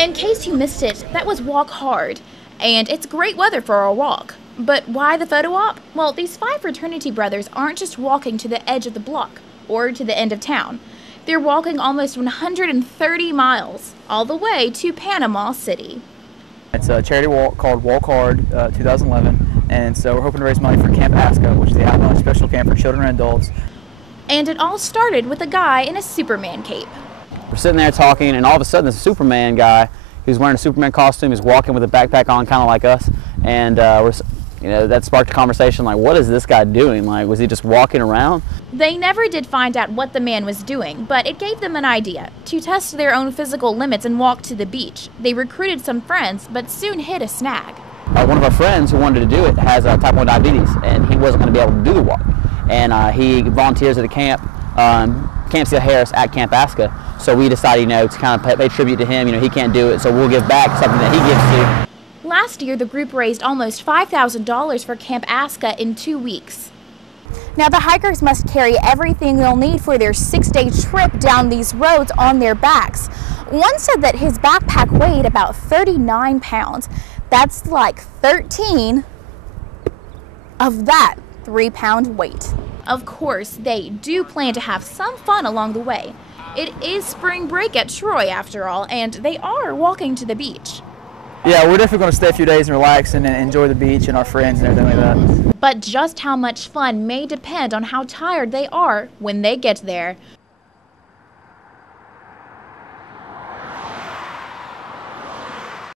In case you missed it, that was Walk Hard, and it's great weather for a walk. But why the photo op? Well, these 5 fraternity brothers aren't just walking to the edge of the block or to the end of town. They're walking almost 130 miles, all the way to Panama City. It's a charity walk called Walk Hard 2011, and so we're hoping to raise money for Camp ASCA, which is the Outlaw Special Camp for children and adults. And it all started with a guy in a Superman cape. We're sitting there talking, and all of a sudden this Superman guy who's wearing a Superman costume is walking with a backpack on, kind of like us, and that sparked a conversation like, what is this guy doing? Like, was he just walking around? They never did find out what the man was doing, but it gave them an idea to test their own physical limits and walk to the beach. They recruited some friends, but soon hit a snag. One of our friends who wanted to do it has type 1 diabetes, and he wasn't going to be able to do the walk. And he volunteers at a camp, Camp Seal Harris at Camp ASCA. So we decided, to kind of pay tribute to him. He can't do it, so we'll give back something that he gives to. Last year, the group raised almost $5,000 for Camp ASCA in 2 weeks. Now, the hikers must carry everything they'll need for their 6-day trip down these roads on their backs. One said that his backpack weighed about 39 pounds. That's like 13 of that 3-pound weight. Of course, they do plan to have some fun along the way. It is spring break at Troy, after all, and they are walking to the beach. Yeah, we're definitely going to stay a few days and relax and enjoy the beach and our friends and everything like that. But just how much fun may depend on how tired they are when they get there.